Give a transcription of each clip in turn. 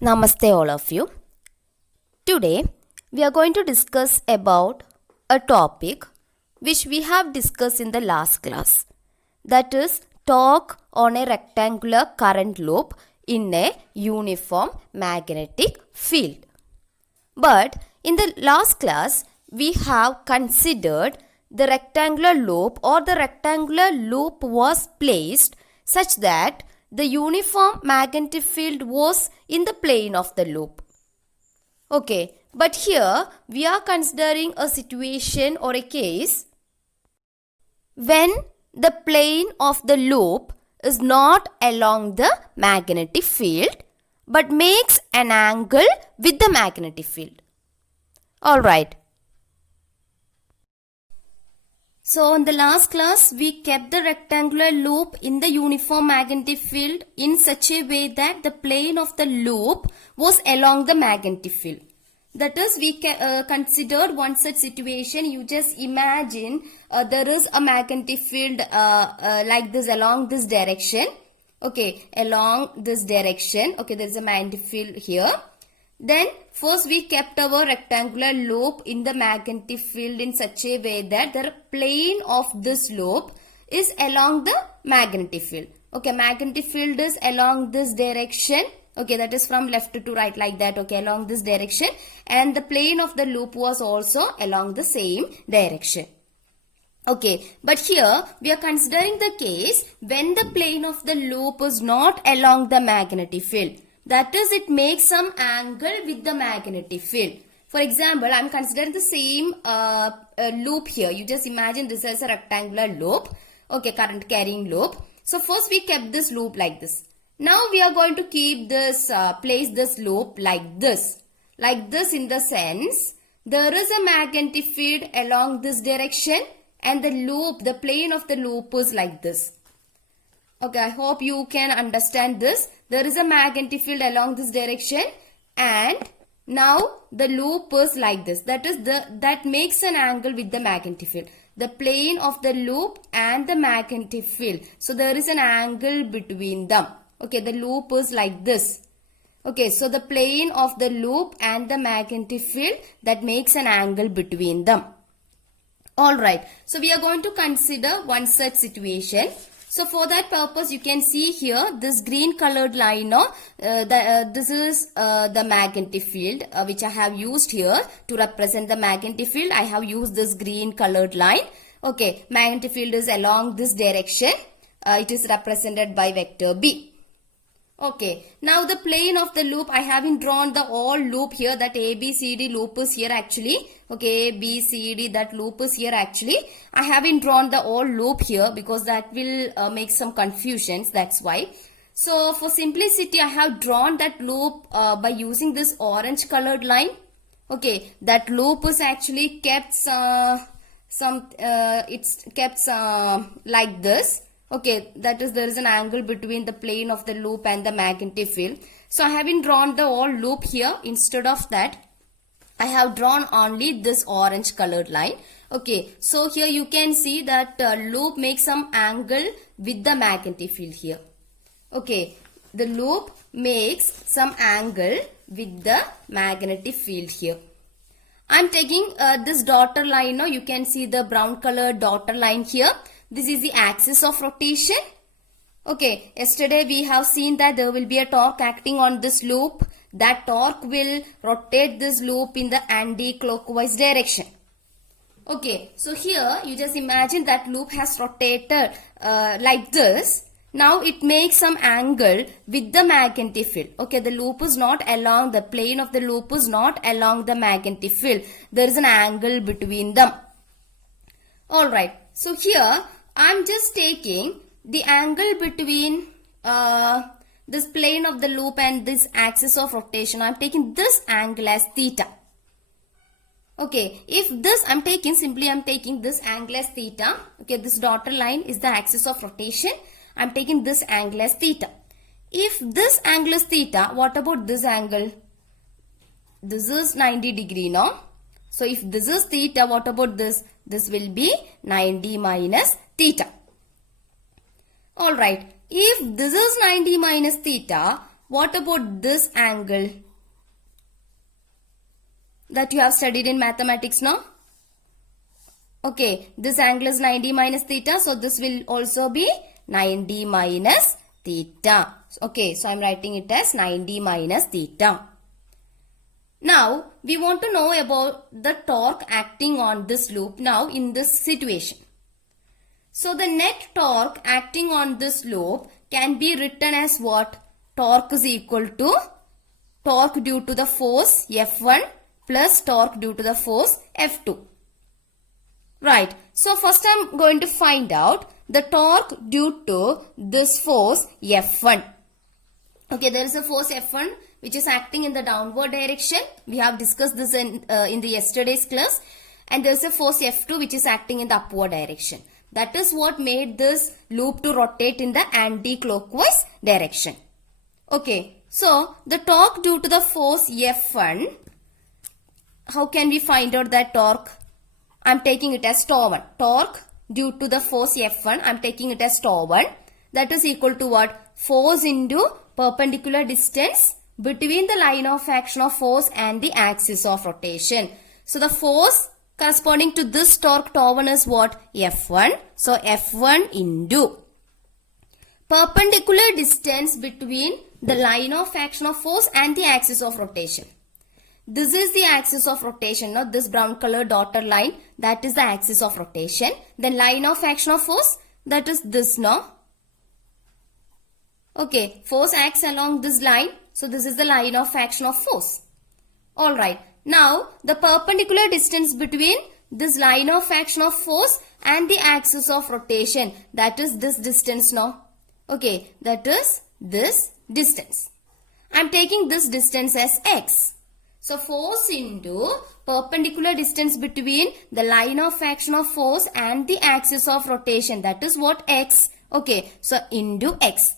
Namaste all of you. Today we are going to discuss about a topic which we have discussed in the last class. That is torque on a rectangular current loop in a uniform magnetic field. But in the last class we have considered the rectangular loop, or the rectangular loop was placed such that the uniform magnetic field was in the plane of the loop. Okay, but here we are considering a situation or a case when the plane of the loop is not along the magnetic field but makes an angle with the magnetic field. Alright. So in the last class, we kept the rectangular loop in the uniform magnetic field in such a way that the plane of the loop was along the magnetic field. That is, we considered one such situation. You just imagine there is a magnetic field like this along this direction. Okay, along this direction. Okay, there is a magnetic field here. Then first we kept our rectangular loop in the magnetic field in such a way that the plane of this loop is along the magnetic field. Okay, magnetic field is along this direction. Okay, that is from left to right like that. Okay, along this direction, and the plane of the loop was also along the same direction. Okay, but here we are considering the case when the plane of the loop is not along the magnetic field. That is, it makes some angle with the magnetic field. For example, I am considering the same loop here. You just imagine this as a rectangular loop. Okay, current carrying loop. So first we kept this loop like this. Now we are going to keep this, place this loop like this. Like this, in the sense, there is a magnetic field along this direction and the loop, the plane of the loop is like this. Okay, I hope you can understand this. There is a magnetic field along this direction and now the loop is like this. That is, that makes an angle with the magnetic field. The plane of the loop and the magnetic field. So there is an angle between them. Okay, the loop is like this. Okay, so the plane of the loop and the magnetic field, that makes an angle between them. Alright, so we are going to consider one such situation. So for that purpose, you can see here this green colored line. This is the magnetic field which I have used here to represent the magnetic field. I have used this green colored line. Okay, magnetic field is along this direction. It is represented by vector B. Okay, now the plane of the loop, I haven't drawn the all loop here, that ABCD loop is here actually. Okay, ABCD, that loop is here actually. I haven't drawn the all loop here because that will make some confusions, that's why. So for simplicity, I have drawn that loop by using this orange colored line. Okay, that loop is actually kept it's kept like this. Okay, that is, there is an angle between the plane of the loop and the magnetic field. So I haven't drawn the whole loop here. Instead of that, I have drawn only this orange colored line. Okay, so here you can see that loop makes some angle with the magnetic field here. Okay, the loop makes some angle with the magnetic field here. I am taking this dotted line. Now you can see the brown colored dotted line here. This is the axis of rotation. Okay, yesterday we have seen that there will be a torque acting on this loop. That torque will rotate this loop in the anti-clockwise direction. Okay, so here you just imagine that loop has rotated like this. Now it makes some angle with the magnetic field. Okay, the loop is not along, the plane of the loop is not along the magnetic field. There is an angle between them. Alright, so here I am just taking the angle between this plane of the loop and this axis of rotation. I am taking this angle as theta. Okay, if this I am taking, simply I am taking this angle as theta. Okay, this dotted line is the axis of rotation. I am taking this angle as theta. If this angle is theta, what about this angle? This is 90 degree now. So if this is theta, what about this? This will be 90 minus theta. Alright, if this is 90 minus theta, What about this angle that you have studied in mathematics now? Okay, this angle is 90 minus theta. So this will also be 90 minus theta. Okay, so I'm writing it as 90 minus theta. Now, we want to know about the torque acting on this loop now in this situation. So the net torque acting on this loop can be written as what? Torque is equal to torque due to the force F1 plus torque due to the force F2. Right. So first I'm going to find out the torque due to this force F1. Okay, there is a force F1 which is acting in the downward direction. We have discussed this in the yesterday's class. And there is a force F2 which is acting in the upward direction. That is what made this loop to rotate in the anti-clockwise direction. Okay, so the torque due to the force F1, how can we find out that torque? I'm taking it as tau 1. Torque due to the force F1, I'm taking it as tau 1. That is equal to what? Force into perpendicular distance between the line of action of force and the axis of rotation. So the force corresponding to this torque tau 1 is what? F1. So F1 into perpendicular distance between the line of action of force and the axis of rotation. This is the axis of rotation. Now this brown color dotted line, that is the axis of rotation. Then line of action of force, that is this now. Okay, force acts along this line. So this is the line of action of force. Alright. Now the perpendicular distance between this line of action of force and the axis of rotation, that is this distance now. Okay, that is this distance. I am taking this distance as x. So force into perpendicular distance between the line of action of force and the axis of rotation, that is what? X. Okay, so into x.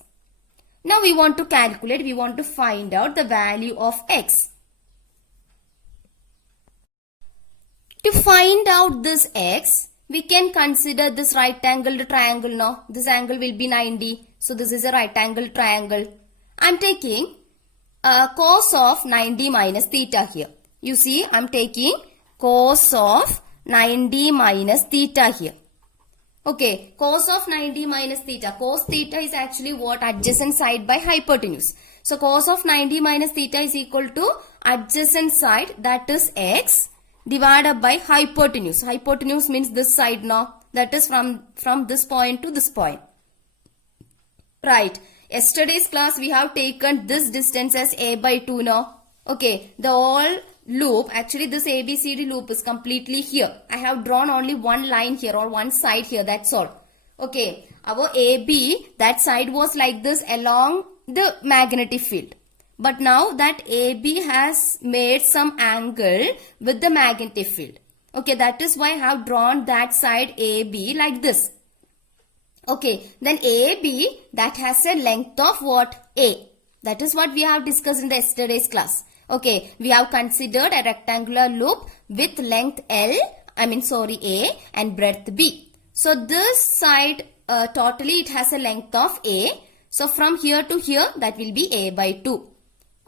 Now we want to calculate, we want to find out the value of x. To find out this x, we can consider this right angled triangle now. This angle will be 90. So this is a right angled triangle. I am taking cos of 90 minus theta here. You see, I am taking cos of 90 minus theta here. Okay, cos of 90 minus theta. Cos theta is actually what? Adjacent side by hypotenuse. So cos of 90 minus theta is equal to adjacent side, that is x, divided by hypotenuse. Hypotenuse means this side now. That is from this point to this point. Right. Yesterday's class we have taken this distance as a by 2 now. Okay, the whole loop, actually this ABCD loop is completely here. I have drawn only one line here or one side here, that's all. Okay, our AB, that side was like this along the magnetic field. But now that AB has made some angle with the magnetic field. Okay, that is why I have drawn that side AB like this. Okay, then AB, that has a length of what? A. That is what we have discussed in the yesterday's class. Okay, we have considered a rectangular loop with length A and breadth B. So this side, totally it has a length of A. So from here to here, that will be A by 2.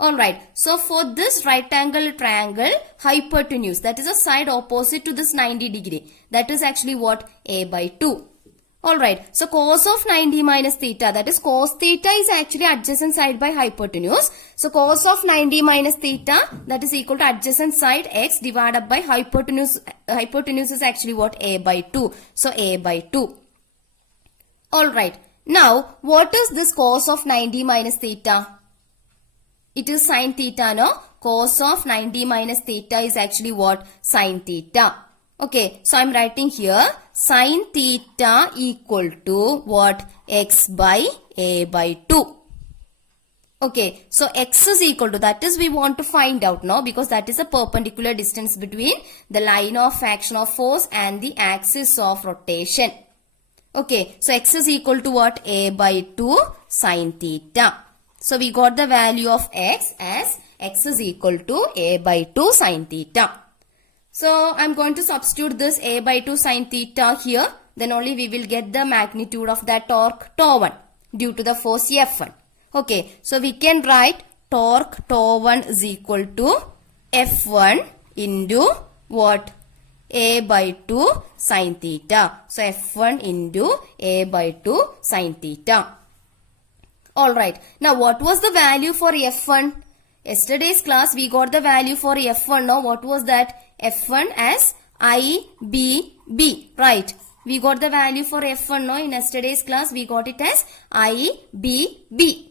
Alright, so for this right angle triangle, hypotenuse, that is a side opposite to this 90 degree. That is actually what? A by 2. Alright, so cos of 90 minus theta, that is cos theta is actually adjacent side by hypotenuse. So cos of 90 minus theta, that is equal to adjacent side x divided by hypotenuse. Hypotenuse is actually what? A by 2. So A by 2. Alright, now what is this cos of 90 minus theta? It is sin theta, no? Cos of 90 minus theta is actually what? Sin theta. Okay, so I'm writing here sin theta equal to what? X by A by 2. Okay, so x is equal to, that is we want to find out now, because that is a perpendicular distance between the line of action of force and the axis of rotation. Okay, so x is equal to what? A by 2 sin theta. So we got the value of x as x is equal to A by 2 sin theta. So I'm going to substitute this A by 2 sin theta here. Then only we will get the magnitude of that torque tau 1 due to the force F1. Okay, so we can write torque τ1 is equal to F1 into what? A by 2 sin theta. So F1 into A by 2 sin theta. Alright, now what was the value for F1? Yesterday's class we got the value for F1. Now what was that? F1 as IBB, right? We got the value for F1 now in yesterday's class. We got it as IBB.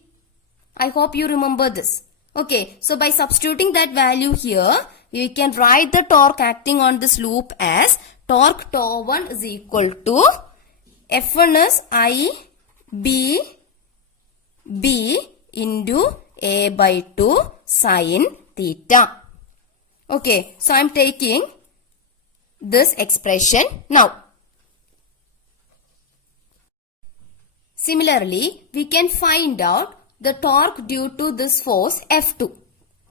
I hope you remember this. Okay, so by substituting that value here, we can write the torque acting on this loop as torque τ1 is equal to F1 is IBB into A by 2 sin theta. Okay, so I am taking this expression now. Similarly, we can find out the torque due to this force F2.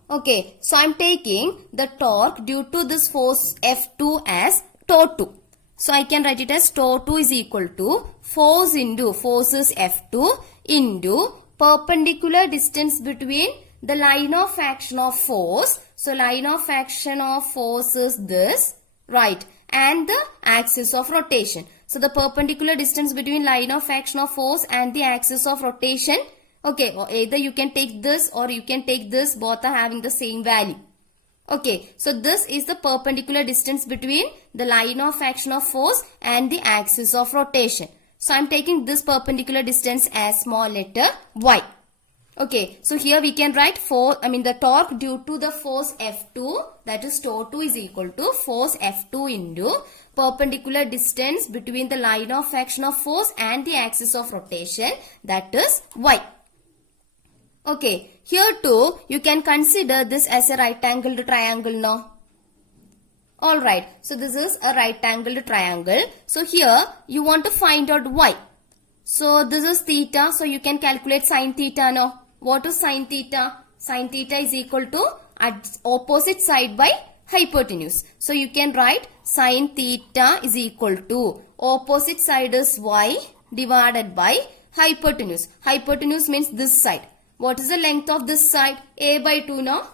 Okay, so I am taking the torque due to this force F2 as τ2. So I can write it as τ2 is equal to force is F2 into perpendicular distance between the line of action of force. So line of action of force is this, right, and the axis of rotation. So the perpendicular distance between line of action of force and the axis of rotation, okay, or either you can take this or you can take this, both are having the same value. Okay, so this is the perpendicular distance between the line of action of force and the axis of rotation. So I am taking this perpendicular distance as small letter y. Okay, so here we can write the torque due to the force F2, that is τ2 is equal to force F2 into perpendicular distance between the line of action of force and the axis of rotation, that is y. Okay, here too you can consider this as a right angled triangle now. Alright, so this is a right angled triangle. So here you want to find out y. So this is theta, so you can calculate sin theta now. What is sin theta? Sin theta is equal to opposite side by hypotenuse. So you can write sin theta is equal to opposite side is y divided by hypotenuse. Hypotenuse means this side. What is the length of this side? A by 2 now.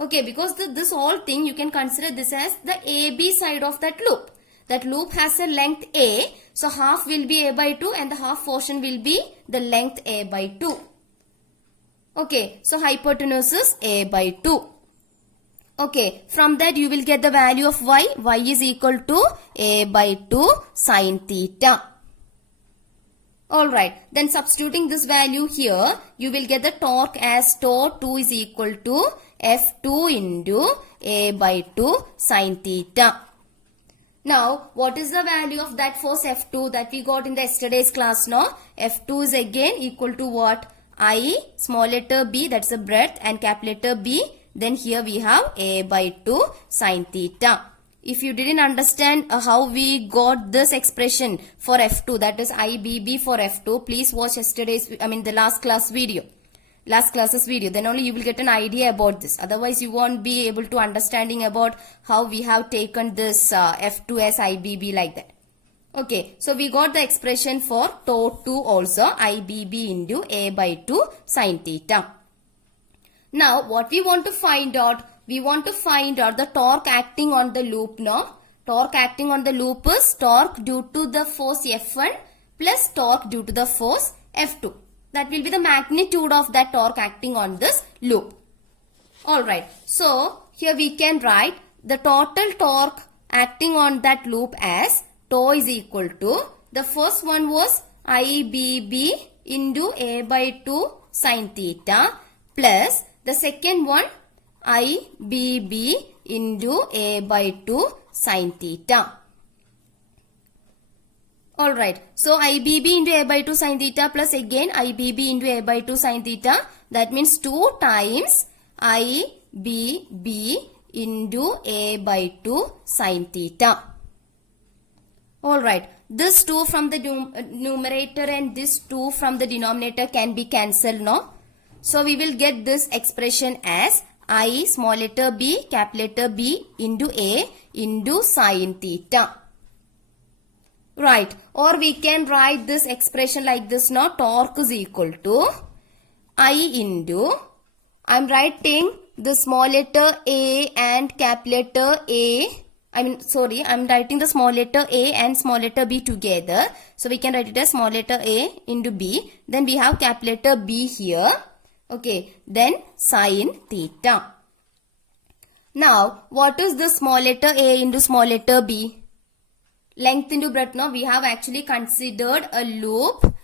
Okay, because this whole thing you can consider this as the AB side of that loop. That loop has a length A. So half will be A by 2 and the half portion will be the length A by 2. Okay, so hypotenuse is A by 2. Okay, from that you will get the value of y. Y is equal to A by 2 sin theta. Alright, then substituting this value here, you will get the torque as τ2 is equal to F2 into A by 2 sin theta. Now, what is the value of that force F2 that we got in the yesterday's class now? F2 is again equal to what? I, small letter b, that's a breadth, and capital letter B. Then here we have A by 2 sin theta. If you didn't understand how we got this expression for F2, that is IBB for F2, please watch the last class's video. Then only you will get an idea about this. Otherwise, you won't be able to understanding about how we have taken this F2 as IBB like that. Okay, so we got the expression for τ2 also, IBB into A by 2 sin theta. Now, what we want to find out? We want to find out the torque acting on the loop now. Torque acting on the loop is torque due to the force F1 plus torque due to the force F2. That will be the magnitude of that torque acting on this loop. Alright, so here we can write the total torque acting on that loop as τ is equal to, the first one was IBB into A by 2 sin theta plus the second one IBB into A by 2 sin theta. Alright, so IBB into A by 2 sin theta plus again IBB into A by 2 sin theta. That means 2 times IBB into A by 2 sin theta. Alright, this 2 from the numerator and this 2 from the denominator can be cancelled now. So we will get this expression as I, small letter b, capital letter B into A into sin theta. Right, or we can write this expression like this now. Torque is equal to I into, I'm writing the small letter A and cap letter A. I'm writing the small letter A and small letter B together. So we can write it as small letter A into B. Then we have cap letter B here. Okay. Then sin theta. Now, what is the small letter A into small letter B? Length into breadth. Now, we have actually considered a loop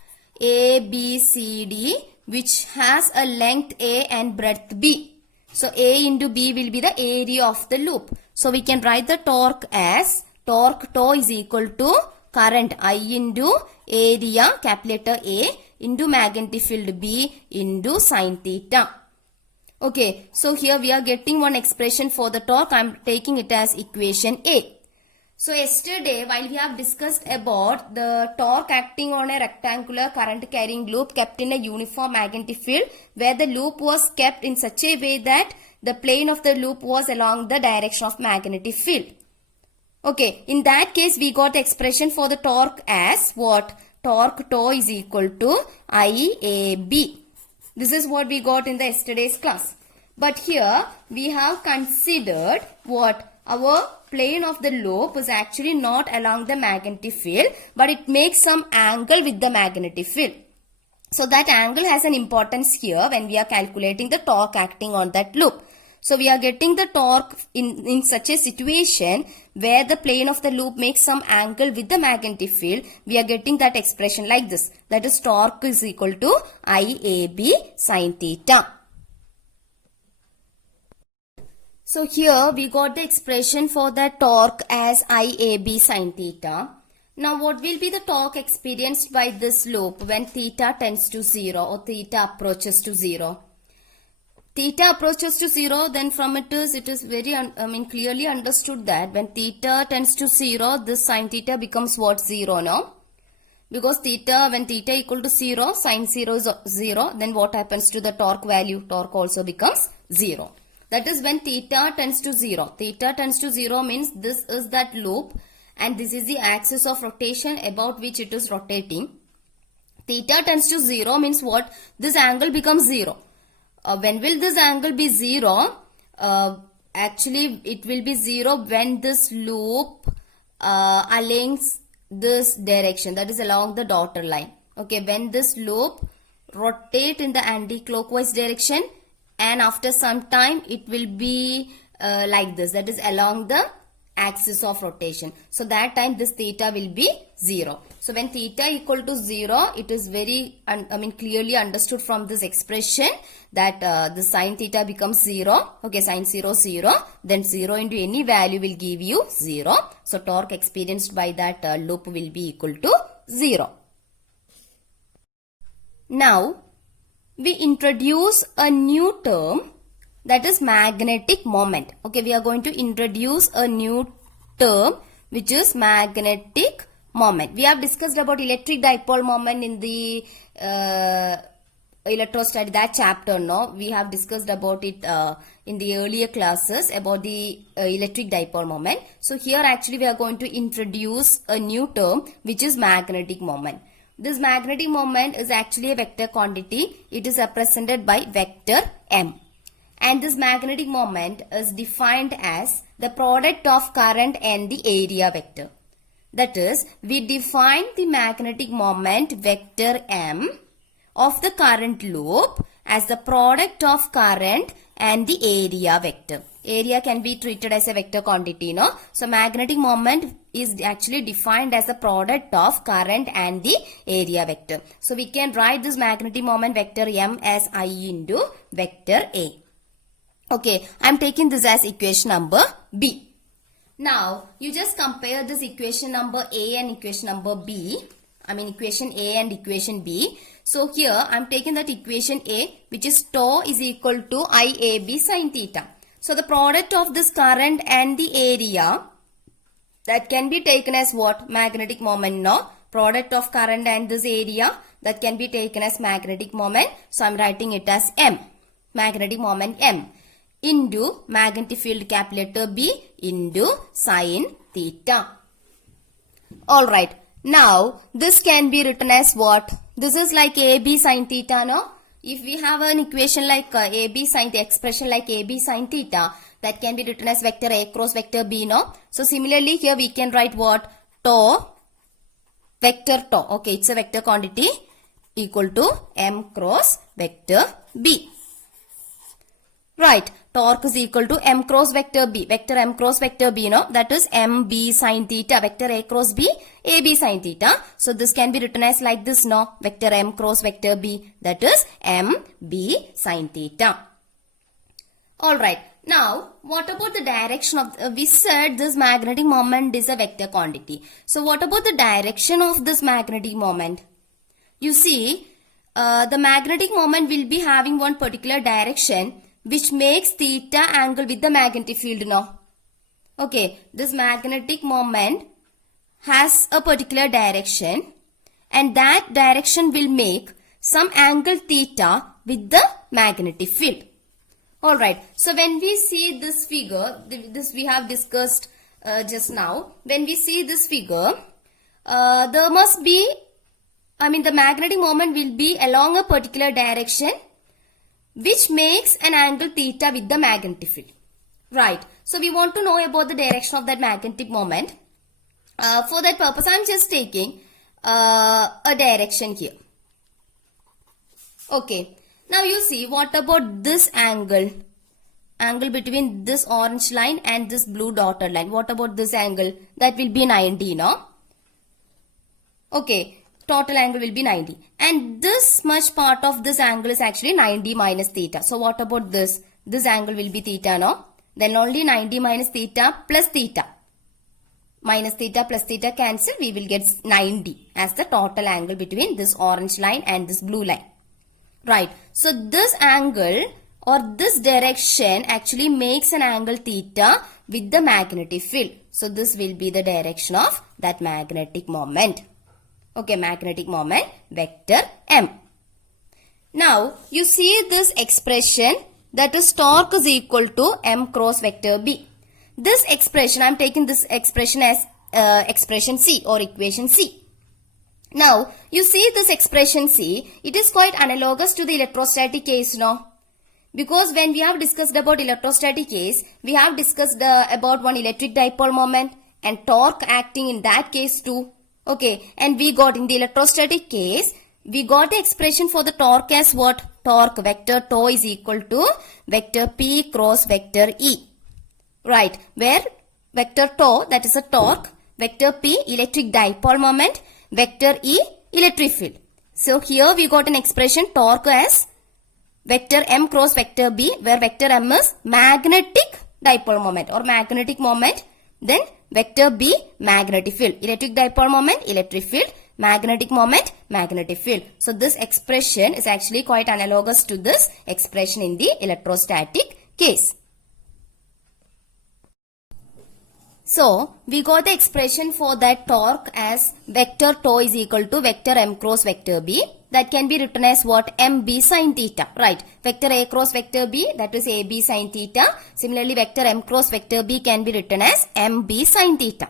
ABCD which has a length A and breadth B. So, A into B will be the area of the loop. So, we can write the torque as torque tau is equal to current I into area, capital letter A, into magnetic field B into sin theta. Okay, so here we are getting one expression for the torque. I am taking it as equation A. So yesterday, while we have discussed about the torque acting on a rectangular current carrying loop kept in a uniform magnetic field, where the loop was kept in such a way that the plane of the loop was along the direction of magnetic field. Okay, in that case, we got the expression for the torque as what? Torque tau is equal to IAB. This is what we got in the yesterday's class. But here, we have considered what? Our plane of the loop is actually not along the magnetic field, but it makes some angle with the magnetic field. So that angle has an importance here when we are calculating the torque acting on that loop. So we are getting the torque in such a situation where the plane of the loop makes some angle with the magnetic field. We are getting that expression like this. That is torque is equal to IAB sin theta. So here we got the expression for the torque as IAB sin theta. Now what will be the torque experienced by this loop when theta tends to 0 or theta approaches to 0? Theta approaches to 0, then from it is very clearly understood that when theta tends to 0, this sin theta becomes what? 0 now. Because when theta equal to 0, sin 0 is 0, then what happens to the torque value? Torque also becomes 0. That is when theta tends to 0. Theta tends to 0 means this is that loop and this is the axis of rotation about which it is rotating. Theta tends to 0 means what? This angle becomes 0. When will this angle be 0? Actually, it will be 0 when this loop aligns this direction, that is along the dotted line. Okay, when this loop rotate in the anti-clockwise direction and after some time it will be like this, that is along the axis of rotation. So that time this theta will be 0. So when theta equal to 0, it is very clearly understood from this expression that the sin theta becomes 0. Okay, sin 0 0, then 0 into any value will give you 0. So torque experienced by that loop will be equal to 0. Now we introduce a new term, that is magnetic moment. Okay, we are going to introduce a new term which is magnetic moment. We have discussed about electric dipole moment in the electrostatic, that chapter. No, we have discussed about it in the earlier classes about the electric dipole moment. So here actually we are going to introduce a new term which is magnetic moment. This magnetic moment is actually a vector quantity. It is represented by vector m. And this magnetic moment is defined as the product of current and the area vector. That is, we define the magnetic moment vector m of the current loop as the product of current and the area vector. Area can be treated as a vector quantity, no? So magnetic moment is actually defined as the product of current and the area vector. So we can write this magnetic moment vector m as I into vector A. Okay, I am taking this as equation number B. Now, you just compare this equation number A and equation number B. Equation A and equation B. So here, I am taking that equation A, which is tau is equal to IAB sin theta. So the product of this current and the area, that can be taken as what? Magnetic moment, no? Product of current and this area, that can be taken as magnetic moment. So I am writing it as M. Magnetic moment M. Into magnetic field capital letter B into sin theta. Alright. Now, this can be written as what? This is like AB sin theta, no? if we have an equation like AB sin, the expression like AB sin theta, that can be written as vector A cross vector B, no? So similarly here we can write what? Tau, vector tau. Okay, it's a vector quantity equal to M cross vector B. Right, torque is equal to M cross vector B, vector M cross vector B, no? That is MB sin theta, vector A cross B, AB sin theta. So this can be written as like this, no? Vector M cross vector B, that is MB sin theta. Alright, now what about the direction of, we said this magnetic moment is a vector quantity. So what about the direction of this magnetic moment? You see, the magnetic moment will be having one particular direction which makes theta angle with the magnetic field now. Okay, this magnetic moment has a particular direction and that direction will make some angle theta with the magnetic field. Alright, so when we see this figure, this we have discussed just now. When we see this figure, there must be, the magnetic moment will be along a particular direction which makes an angle theta with the magnetic field. Right. So we want to know about the direction of that magnetic moment. For that purpose, I am just taking a direction here. Okay. Now you see, what about this angle? Angle between this orange line and this blue dotted line. What about this angle? That will be 90, no? Okay. Total angle will be 90. And this much part of this angle is actually 90 minus theta. So what about this? This angle will be theta, no? Then only 90 minus theta plus theta. Minus theta plus theta cancel. We will get 90 as the total angle between this orange line and this blue line. Right. So this angle or this direction actually makes an angle theta with the magnetic field. So this will be the direction of that magnetic moment. Okay, magnetic moment vector M. Now, you see this expression, that is torque is equal to M cross vector B. This expression, I am taking this expression as expression C or equation C. Now, you see this expression C, it is quite analogous to the electrostatic case, no? Because when we have discussed about electrostatic case, we have discussed about one electric dipole moment and torque acting in that case too. Okay, and we got in the electrostatic case, we got the expression for the torque as what? Torque vector tau is equal to vector P cross vector E. Right, where vector tau, that is a torque, vector P electric dipole moment, vector E electric field. So here we got an expression torque as vector M cross vector B, where vector M is magnetic dipole moment or magnetic moment, then vector B magnetic field, electric dipole moment, electric field, magnetic moment, magnetic field. So this expression is actually quite analogous to this expression in the electrostatic case. So we got the expression for that torque as vector tau is equal to vector M cross vector B. That can be written as what? MB sin theta. Right. Vector A cross vector B, that is AB sin theta. Similarly, vector M cross vector B can be written as MB sin theta.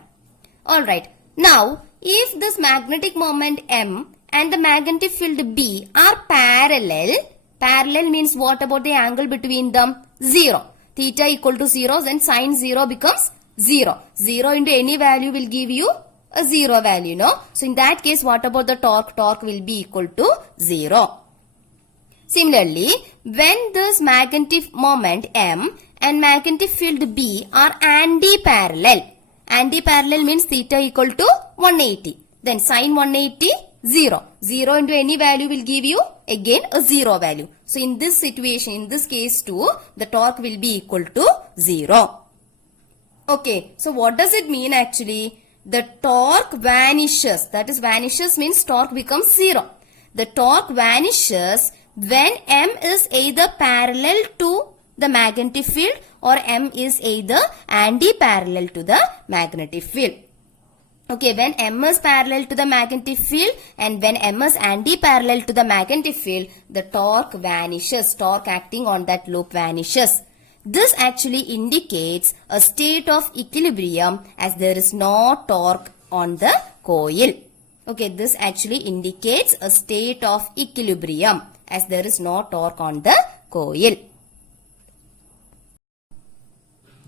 Alright. Now, if this magnetic moment M and the magnetic field B are parallel means what about the angle between them? 0. Theta equal to 0, then sin 0 becomes 0. 0 into any value will give you a 0 value, no? So in that case, what about the torque? Torque will be equal to 0. Similarly, when this magnetic moment M and magnetic field B are anti-parallel. Anti-parallel means theta equal to 180. Then sin 180, 0. 0 into any value will give you again a 0 value. So in this situation, in this case too, the torque will be equal to 0. Okay, so what does it mean actually? The torque vanishes. That is, vanishes means torque becomes 0. The torque vanishes when M is either parallel to the magnetic field or M is either anti-parallel to the magnetic field. Okay, when M is parallel to the magnetic field and when M is anti-parallel to the magnetic field, the torque vanishes. Torque acting on that loop vanishes. This actually indicates a state of equilibrium as there is no torque on the coil. Okay, this actually indicates a state of equilibrium. as there is no torque on the coil.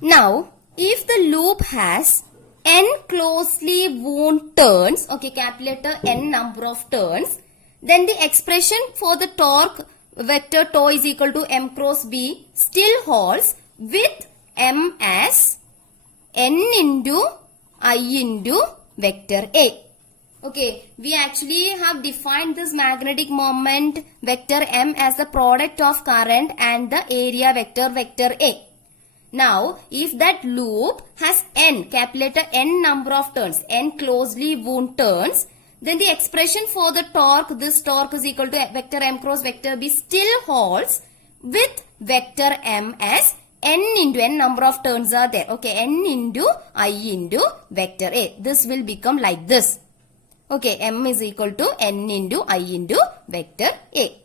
Now, if the loop has n closely wound turns, okay, calculate n number of turns, then the expression for the torque vector τ is equal to m cross b still holds with m as n into I into vector A. Okay, we actually have defined this magnetic moment vector m as the product of current and the area vector vector A. Now, if that loop has n, calculate n number of turns, n closely wound turns, then the expression for the torque, this torque is equal to vector m cross vector b still holds with vector m as n into n number of turns are there. Okay, n into I into vector A. This will become like this. Okay, m is equal to n into I into vector A.